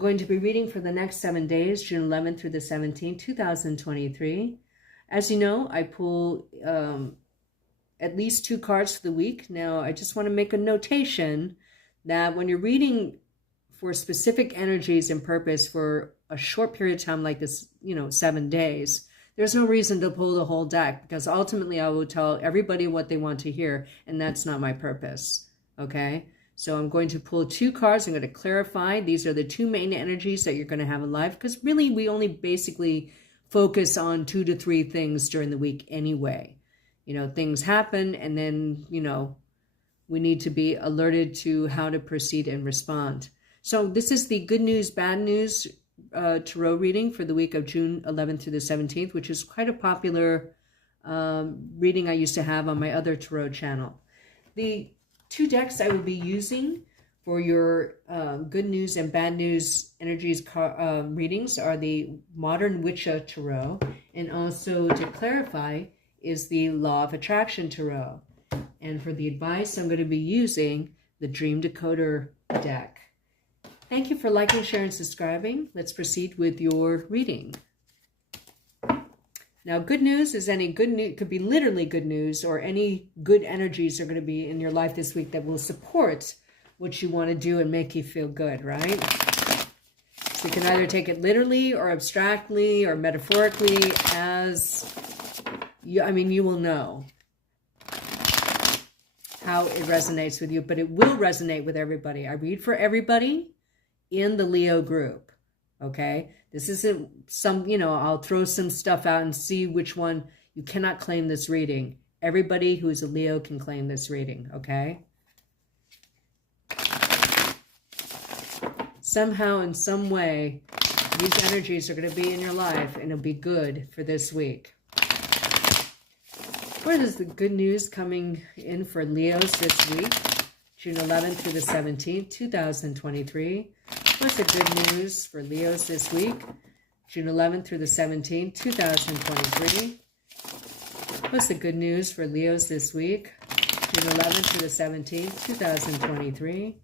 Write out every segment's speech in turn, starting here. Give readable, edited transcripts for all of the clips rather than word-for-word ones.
going to be reading for the next 7 days, June 11th through the 17th, 2023. As you know, I pull at least 2 cards for the week. Now, I just want to make a notation that when you're reading for specific energies and purpose for a short period of time like this, 7 days, there's no reason to pull the whole deck, because ultimately I will tell everybody what they want to hear, and that's not my purpose, okay? So I'm going to pull 2 cards. I'm going to clarify. These are the 2 main energies that you're going to have in life, because really we only basically focus on 2 to 3 things during the week anyway. Things happen, and then, we need to be alerted to how to proceed and respond. So this is the good news, bad news tarot reading for the week of June 11th through the 17th, which is quite a popular reading I used to have on my other tarot channel. The 2 decks I will be using for your good news and bad news energies readings are the Modern Witcher Tarot, and also, to clarify, is the Law of Attraction Tarot. And for the advice, I'm going to be using the Dream Decoder deck. Thank you for liking, sharing, and subscribing. Let's proceed with your reading. Now, good news is any good news, could be literally good news, or any good energies are going to be in your life this week that will support what you want to do and make you feel good, right? So you can either take it literally or abstractly or metaphorically, as you will know how it resonates with you, but it will resonate with everybody. I read for everybody in the Leo group, okay? This isn't some, I'll throw some stuff out and see which one. You cannot claim this reading. Everybody who is a Leo can claim this reading, okay? Somehow, in some way, these energies are going to be in your life, and it'll be good for this week. What is the good news coming in for Leos this week, June 11th through the 17th, 2023? What's the good news for Leos this week, June 11th through the 17th, 2023? What's the good news for Leos this week, June 11th through the 17th, 2023?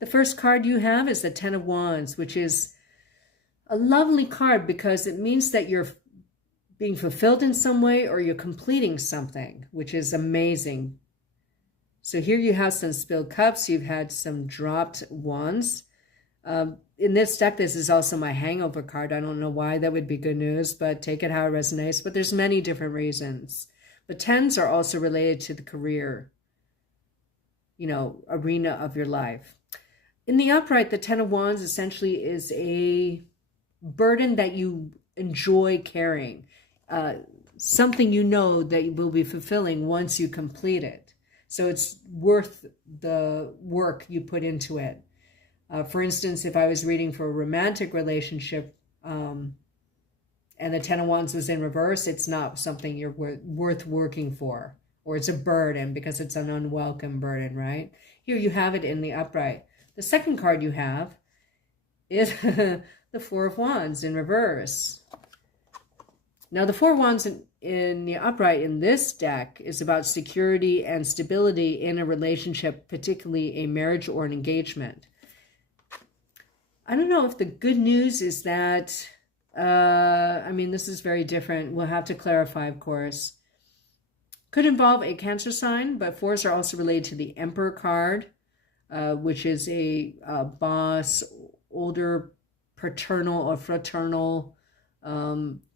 The first card you have is the Ten of Wands, which is a lovely card because it means that you're being fulfilled in some way, or you're completing something, which is amazing. So here you have some spilled cups. You've had some dropped wands. In this deck, this is also my hangover card. I don't know why that would be good news, but take it how it resonates. But there's many different reasons. But tens are also related to the career, arena of your life. In the upright, the Ten of Wands essentially is a burden that you enjoy carrying. Something that you will be fulfilling once you complete it. So it's worth the work you put into it. For instance, if I was reading for a romantic relationship and the Ten of Wands was in reverse, it's not something you're worth working for, or it's a burden because it's an unwelcome burden, right? Here you have it in the upright. The second card you have is the Four of Wands in reverse. Now, the Four of Wands in the upright in this deck is about security and stability in a relationship, particularly a marriage or an engagement. I don't know if the good news is that, this is very different. We'll have to clarify, of course. Could involve a Cancer sign, but fours are also related to the Emperor card, which is a boss, older paternal or fraternal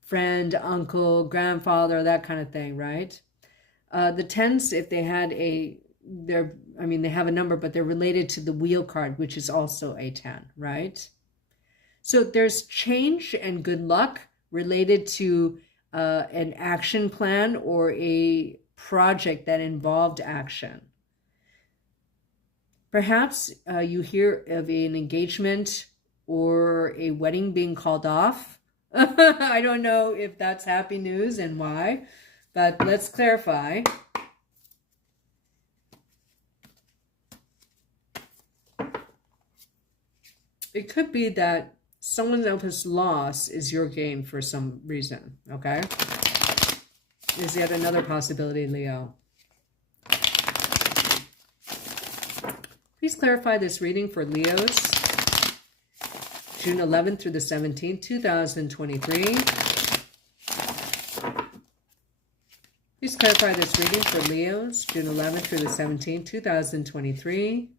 friend, uncle, grandfather, that kind of thing, right? The tens, if they had they have a number, but they're related to the Wheel card, which is also a 10, right? So there's change and good luck related to an action plan or a project that involved action. Perhaps you hear of an engagement or a wedding being called off. I don't know if that's happy news and why, but let's clarify. It could be that someone else's loss is your gain for some reason, okay? Is yet another possibility, Leo. Please clarify this reading for Leos, June 11th through the 17th, 2023. Please clarify this reading for Leos, June 11th through the 17th, 2023.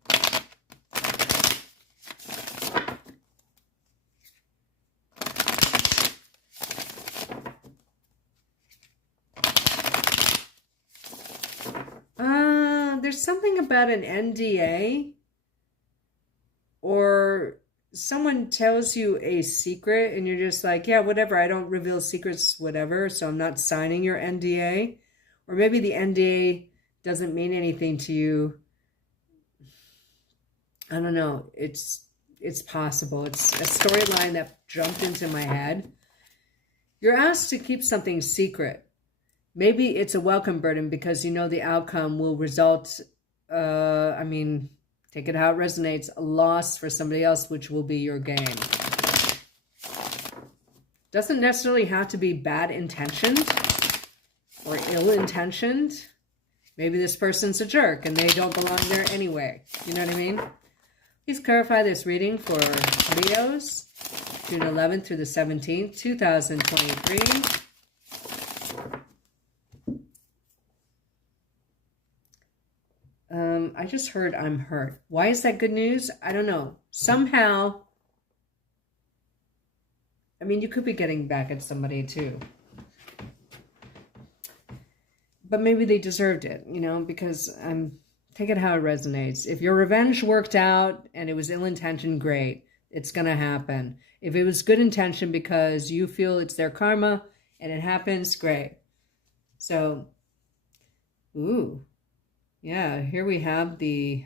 There's something about an NDA, or someone tells you a secret and you're just like, yeah, whatever, I don't reveal secrets, whatever, so I'm not signing your NDA. Or maybe the NDA doesn't mean anything to you. I don't know. It's possible. It's a storyline that jumped into my head. You're asked to keep something secret. Maybe it's a welcome burden because you know the outcome will result, I mean, take it how it resonates, a loss for somebody else, which will be your gain. Doesn't necessarily have to be bad intentioned or ill-intentioned. Maybe this person's a jerk and they don't belong there anyway. You know what I mean? Please clarify this reading for Leos, June 11th through the 17th, 2023. I just heard I'm hurt. Why is that good news? I don't know. Somehow, I mean, you could be getting back at somebody too. But maybe they deserved it, you know, because take it how it resonates. If your revenge worked out and it was ill-intentioned, great. It's going to happen. If it was good intention because you feel it's their karma and it happens, great. So, ooh. Yeah, here we have the,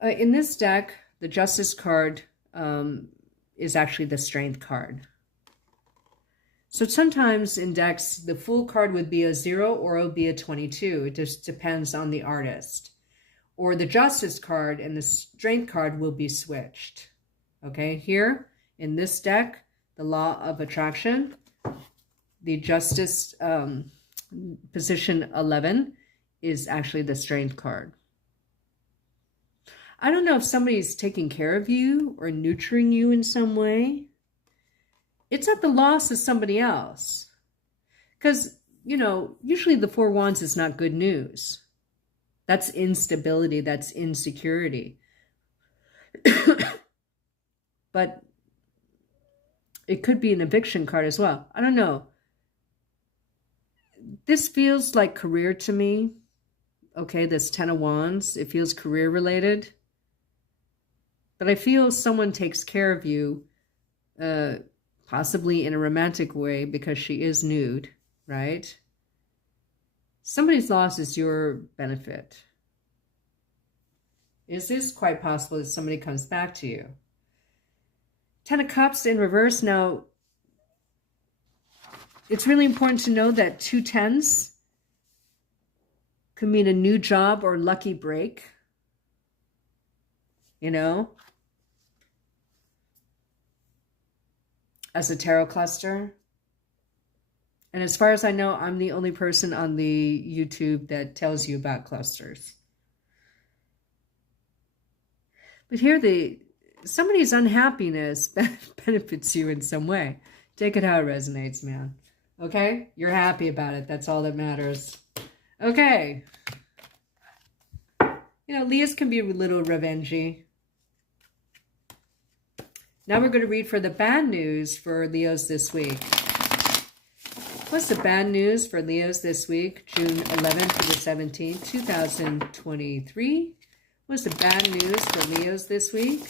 in this deck, the Justice card is actually the Strength card. So sometimes in decks, the Fool card would be a 0 or it would be a 22. It just depends on the artist. Or the Justice card and the Strength card will be switched. Okay, here in this deck, the Law of Attraction, the Justice position 11, is actually the Strength card. I don't know if somebody's taking care of you or nurturing you in some way. It's at the loss of somebody else. Because, you know, usually the Four Wands is not good news. That's instability, that's insecurity. But it could be an eviction card as well. I don't know. This feels like career to me. Okay, this Ten of Wands, it feels career related. But I feel someone takes care of you, possibly in a romantic way because she is nude, right? Somebody's loss is your benefit. Is this quite possible that somebody comes back to you? Ten of Cups in reverse. Now, it's really important to know that 2 10s could mean a new job or lucky break. You know? As a tarot cluster. And as far as I know, I'm the only person on the YouTube that tells you about clusters. But here, somebody's unhappiness benefits you in some way. Take it how it resonates, man. Okay? You're happy about it. That's all that matters. Okay. You know, Leos can be a little revengey. Now we're going to read for the bad news for Leos this week. What's the bad news for Leos this week? June 11th to the 17th, 2023. What's the bad news for Leos this week?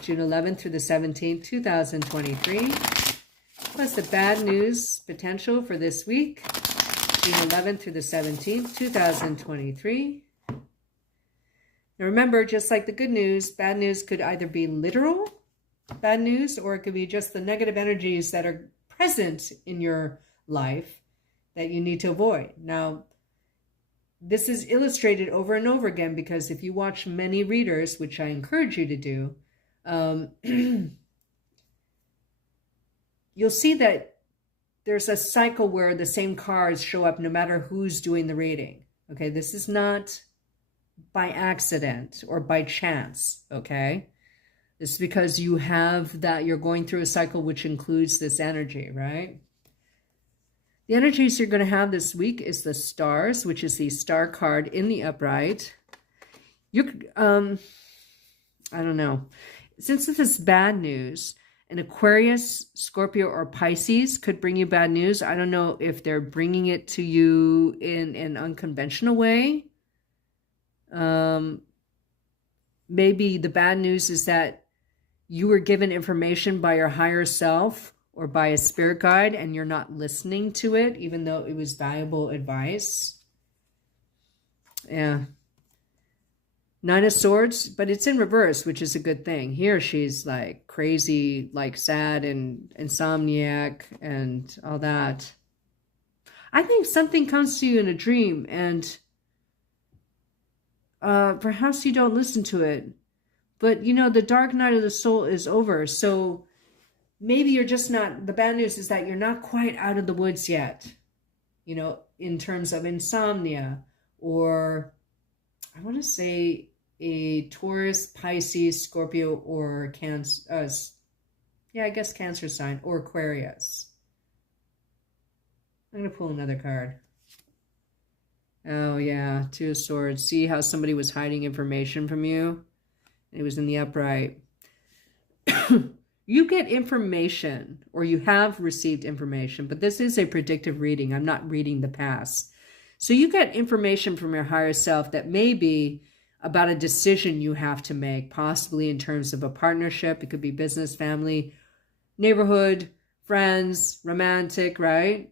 June 11th through the 17th, 2023. What's the bad news potential for this week? June 11th through the 17th, 2023. Now remember, just like the good news, bad news could either be literal bad news or it could be just the negative energies that are present in your life that you need to avoid. Now, this is illustrated over and over again because if you watch many readers, which I encourage you to do, you'll see that there's a cycle where the same cards show up no matter who's doing the reading. Okay, this is not by accident or by chance, okay? It's because you have that, you're going through a cycle which includes this energy, right? The energies you're going to have this week is the stars, which is the star card in the upright. I don't know. Since this is bad news, an Aquarius, Scorpio, or Pisces could bring you bad news. I don't know if they're bringing it to you in an unconventional way. Maybe the bad news is that you were given information by your higher self or by a spirit guide and you're not listening to it, even though it was valuable advice. Yeah. Nine of Swords, but it's in reverse, which is a good thing. Here she's like crazy, like sad and insomniac and all that. I think something comes to you in a dream and perhaps you don't listen to it. But, you know, the dark night of the soul is over. So maybe you're just not, the bad news is that you're not quite out of the woods yet. You know, in terms of insomnia or, I want to say, a Taurus, Pisces, Scorpio, or Cancer, yeah, I guess Cancer sign, or Aquarius. I'm going to pull another card. Oh, yeah, Two of Swords. See how somebody was hiding information from you? It was in the upright. You get information, or you have received information, but this is a predictive reading. I'm not reading the past. So you get information from your higher self that may be about a decision you have to make, possibly in terms of a partnership. It could be business, family, neighborhood, friends, romantic, right?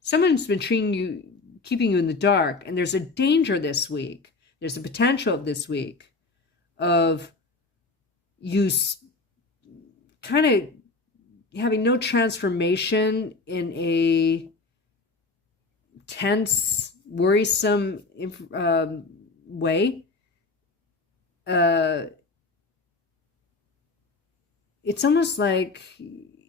Someone's been keeping you in the dark, and there's a danger this week. There's a potential of this week of you kind of having no transformation in a tense, worrisome way. It's almost like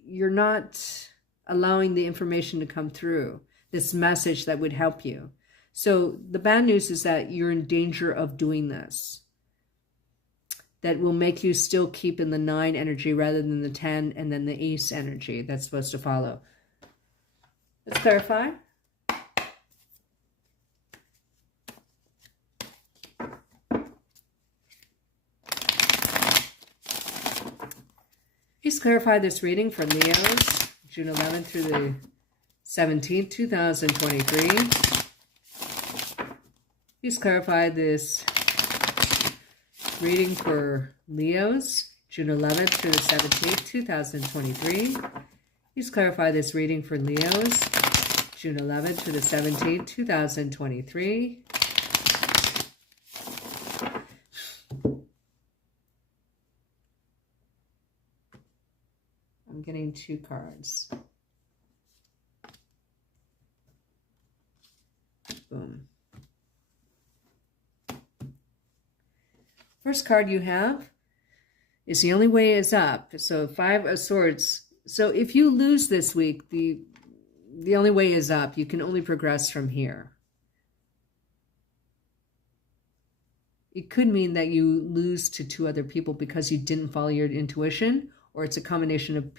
you're not allowing the information to come through, this message that would help you. So the bad news is that you're in danger of doing this. That will make you still keep in the 9 energy rather than the 10 and then the ace energy that's supposed to follow. Let's clarify. Please clarify this reading for Leos, June 11th through the 17th, 2023. Please clarify this reading for Leos, June 11th through the 17th, 2023. Please clarify this reading for Leos, June 11th through the 17th, 2023. I'm getting 2 cards. Boom. First card you have is the only way is up. So 5 of Swords. So if you lose this week, the only way is up. You can only progress from here. It could mean that you lose to 2 other people because you didn't follow your intuition, or it's a combination of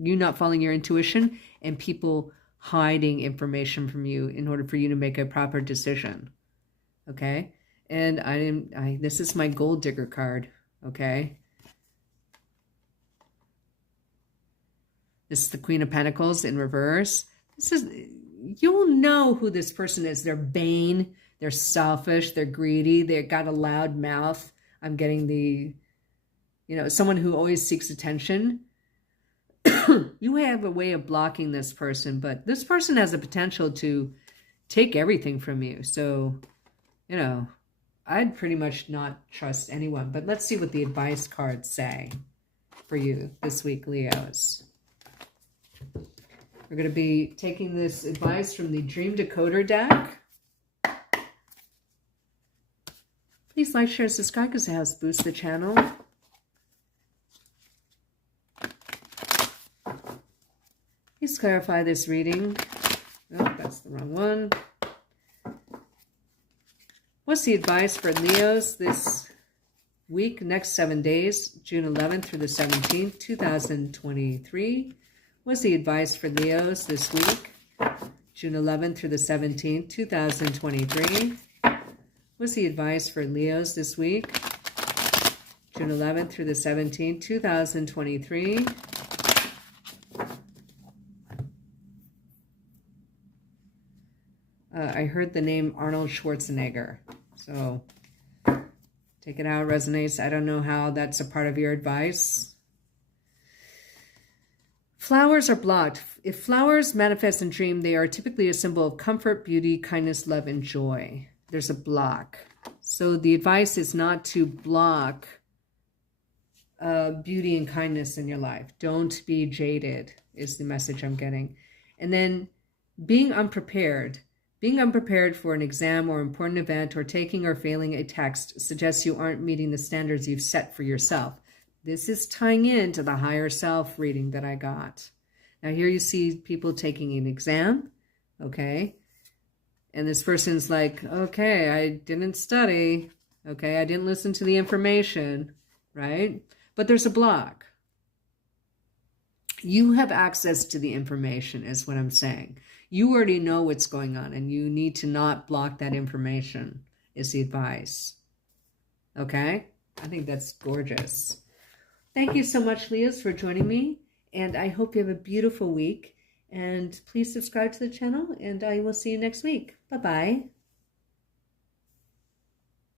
you not following your intuition and people hiding information from you in order for you to make a proper decision. Okay? And this is my gold digger card, okay? This is the Queen of Pentacles in reverse. You'll know who this person is. They're vain, they're selfish, they're greedy, they've got a loud mouth. I'm getting someone who always seeks attention. You have a way of blocking this person, but this person has the potential to take everything from you. So, I'd pretty much not trust anyone. But let's see what the advice cards say for you this week, Leos. We're going to be taking this advice from the Dream Decoder deck. Please like, share, subscribe because it helps boost the channel. Please clarify this reading. Oh, that's the wrong one. What's the advice for Leos this week, next 7 days, June 11th through the 17th, 2023? What's the advice for Leos this week, June 11th through the 17th, 2023? What's the advice for Leos this week, June 11th through the 17th, 2023? I heard the name Arnold Schwarzenegger, so take it how it resonates. I don't know how that's a part of your advice. Flowers are blocked. If flowers manifest in dream, they are typically a symbol of comfort, beauty, kindness, love, and joy. There's a block. So the advice is not to block beauty and kindness in your life. Don't be jaded is the message I'm getting. And then being unprepared. Being unprepared for an exam or important event or taking or failing a test suggests you aren't meeting the standards you've set for yourself. This is tying into the higher self reading that I got. Now here you see people taking an exam, okay? And this person's like, okay, I didn't study, okay? I didn't listen to the information, right? But there's a block. You have access to the information is what I'm saying. You already know what's going on, and you need to not block that information, is the advice. Okay? I think that's gorgeous. Thank you so much, Leos, for joining me, and I hope you have a beautiful week. And please subscribe to the channel, and I will see you next week. Bye-bye.